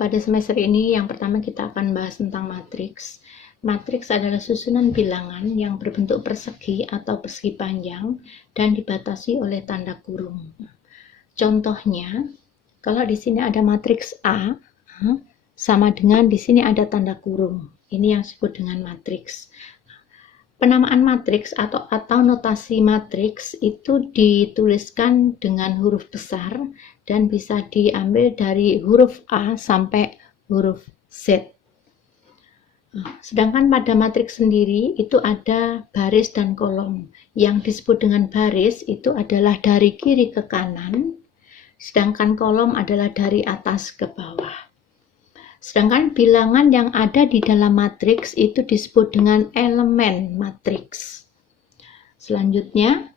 Pada semester ini yang pertama kita akan bahas tentang matriks. Matriks adalah susunan bilangan yang berbentuk persegi atau persegi panjang dan dibatasi oleh tanda kurung. Contohnya, kalau di sini ada matriks A, sama dengan di sini ada tanda kurung. Ini yang disebut dengan matriks. Penamaan matriks atau notasi matriks itu dituliskan dengan huruf besar dan bisa diambil dari huruf A sampai huruf Z. Sedangkan pada matriks sendiri itu ada baris dan kolom. Yang disebut dengan baris itu adalah dari kiri ke kanan, sedangkan kolom adalah dari atas ke bawah. Sedangkan bilangan yang ada di dalam matriks itu disebut dengan elemen matriks. Selanjutnya,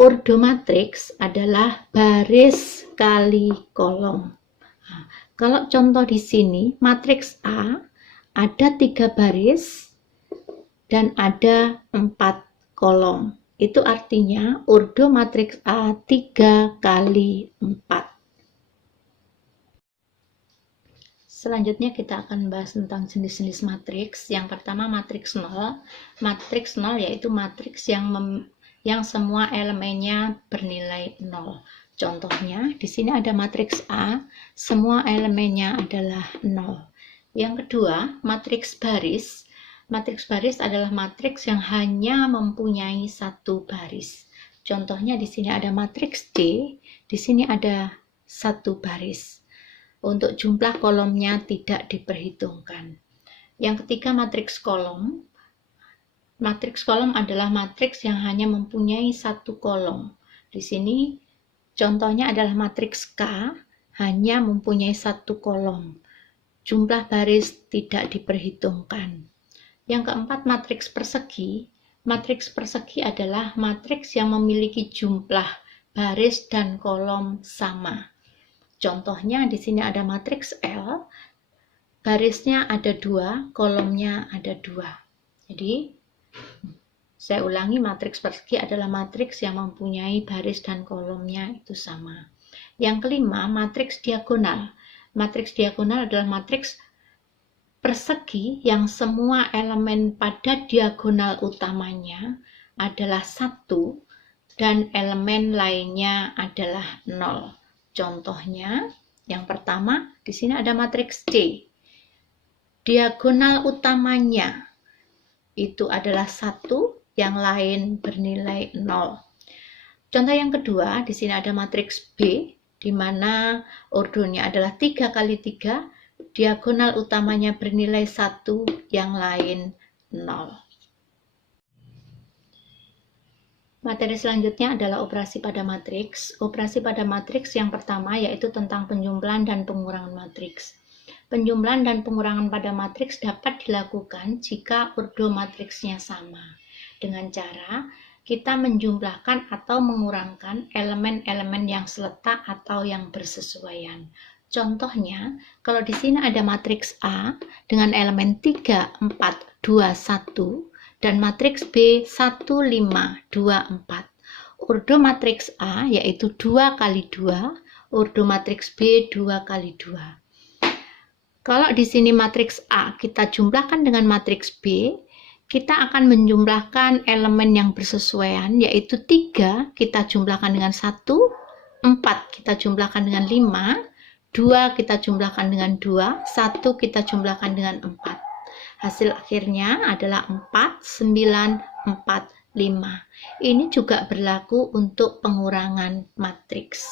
ordo matriks adalah baris kali kolom. Nah, kalau contoh di sini, matriks A ada 3 baris dan ada 4 kolom. Itu artinya ordo matriks A 3 kali 4. Selanjutnya kita akan bahas tentang jenis-jenis matriks. Yang pertama matriks nol. Matriks nol yaitu matriks yang semua elemennya bernilai 0. Contohnya di sini ada matriks A, semua elemennya adalah 0. Yang kedua, matriks baris. Matriks baris adalah matriks yang hanya mempunyai 1 baris. Contohnya di sini ada matriks D, di sini ada 1 baris. Untuk jumlah kolomnya tidak diperhitungkan. Yang ketiga, matriks kolom. Matriks kolom adalah matriks yang hanya mempunyai 1 kolom. Di sini contohnya adalah matriks K, hanya mempunyai 1 kolom. Jumlah baris tidak diperhitungkan. Yang keempat, matriks persegi. Matriks persegi adalah matriks yang memiliki jumlah baris dan kolom sama. Contohnya di sini ada matriks L, barisnya ada 2, kolomnya ada 2. Jadi, saya ulangi, matriks persegi adalah matriks yang mempunyai baris dan kolomnya itu sama. Yang kelima, matriks diagonal. Matriks diagonal adalah matriks persegi yang semua elemen pada diagonal utamanya adalah 1 dan elemen lainnya adalah 0. Contohnya, yang pertama, di sini ada matriks D. Diagonal utamanya itu adalah 1, yang lain bernilai 0. Contoh yang kedua, di sini ada matriks B, di mana ordonya adalah 3 kali 3, diagonal utamanya bernilai 1, yang lain 0. Materi selanjutnya adalah operasi pada matriks. Operasi pada matriks yang pertama yaitu tentang penjumlahan dan pengurangan matriks. Penjumlahan dan pengurangan pada matriks dapat dilakukan jika ordo matriksnya sama. Dengan cara kita menjumlahkan atau mengurangkan elemen-elemen yang seletak atau yang bersesuaian. Contohnya, kalau di sini ada matriks A dengan elemen 3, 4, 2, 1, dan matriks B 1, 5, 2, 4. Ordo matriks A yaitu 2 kali 2, ordo matriks B 2 kali 2. Kalau di sini matriks A kita jumlahkan dengan matriks B, kita akan menjumlahkan elemen yang bersesuaian yaitu 3 kita jumlahkan dengan 1, 4 kita jumlahkan dengan 5, 2 kita jumlahkan dengan 2, 1 kita jumlahkan dengan 4. Hasil akhirnya adalah 4, 9, 4, 5. Ini juga berlaku untuk pengurangan matriks.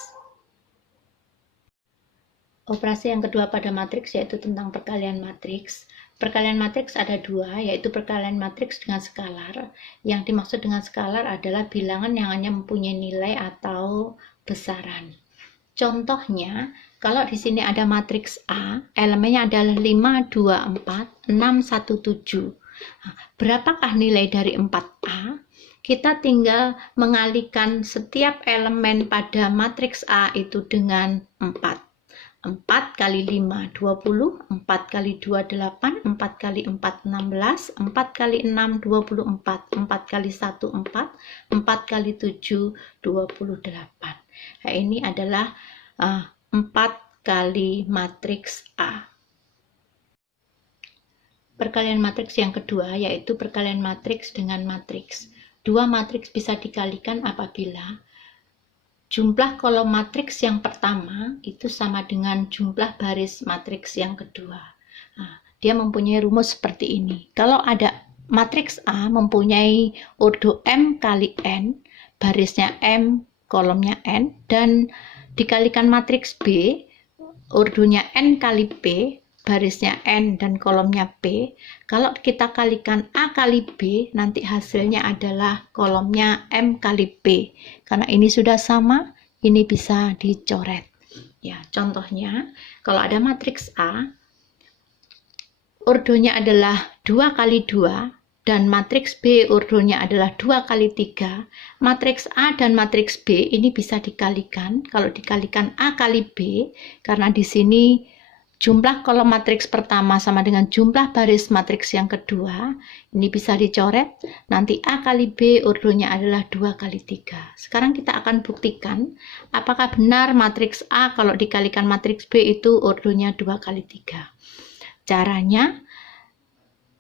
Operasi yang kedua pada matriks yaitu tentang perkalian matriks. Perkalian matriks ada 2, yaitu perkalian matriks dengan skalar. Yang dimaksud dengan skalar adalah bilangan yang hanya mempunyai nilai atau besaran. Contohnya, kalau di sini ada matriks A, elemennya adalah 5, 2, 4, 6, 1, 7. Nah, berapakah nilai dari 4A? Kita tinggal mengalihkan setiap elemen pada matriks A itu dengan 4. 4 kali 5, 20, 4 kali 2, 8, 4 kali 4, 16, 4 kali 6, 24, 4 kali 1, 4, 4 kali 7, 28. Nah, ini adalah 4 kali matriks A. perkalian matriks yang kedua yaitu perkalian matriks dengan matriks. Dua matriks bisa dikalikan apabila jumlah kolom matriks yang pertama itu sama dengan jumlah baris matriks yang kedua. Nah, dia mempunyai rumus seperti ini. Kalau ada matriks A mempunyai ordo M kali N, barisnya M, kolomnya N, dan dikalikan matriks B, ordonya N kali P, barisnya N dan kolomnya P. Kalau kita kalikan A kali B, nanti hasilnya adalah kolomnya M kali P. Karena ini sudah sama, ini bisa dicoret. Ya, contohnya, kalau ada matriks A, ordonya adalah 2 kali 2, dan matriks B ordonya adalah 2 kali 3, matriks A dan matriks B ini bisa dikalikan. Kalau dikalikan A kali B, karena di sini jumlah kolom matriks pertama sama dengan jumlah baris matriks yang kedua, ini bisa dicoret. Nanti A kali B ordonya adalah 2 kali 3. Sekarang kita akan buktikan apakah benar matriks A kalau dikalikan matriks B itu ordonya 2 kali 3. Caranya,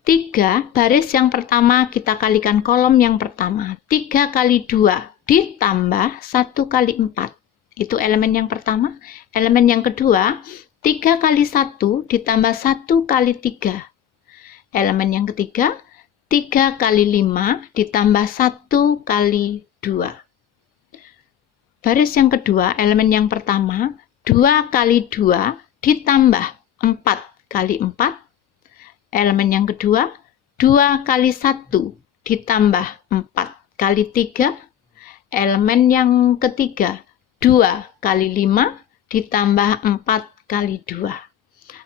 3 baris yang pertama kita kalikan kolom yang pertama. 3 kali 2 ditambah 1 kali 4. Itu elemen yang pertama. Elemen yang kedua, 3 kali 1 ditambah 1 kali 3. Elemen yang ketiga, 3 kali 5 ditambah 1 kali 2. Baris yang kedua, elemen yang pertama, 2 kali 2 ditambah 4 kali 4. Elemen yang kedua, 2 kali 1 ditambah 4 kali 3. Elemen yang ketiga, 2 kali 5 ditambah 4 kali 2.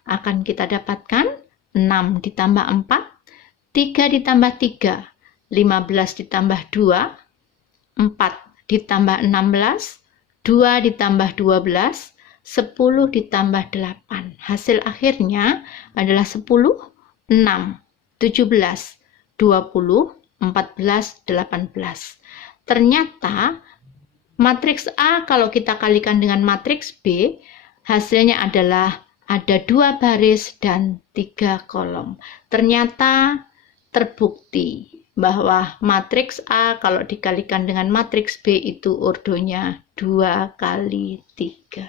Akan kita dapatkan 6 ditambah 4, 3 ditambah 3, 15 ditambah 2, 4 ditambah 16, 2 ditambah 12, 10 ditambah 8. Hasil akhirnya adalah 10, 6, 17, 20, 14, 18. Ternyata matriks A kalau kita kalikan dengan matriks B, hasilnya adalah ada 2 baris dan 3 kolom. Ternyata terbukti bahwa matriks A kalau dikalikan dengan matriks B itu ordonya 2 kali 3.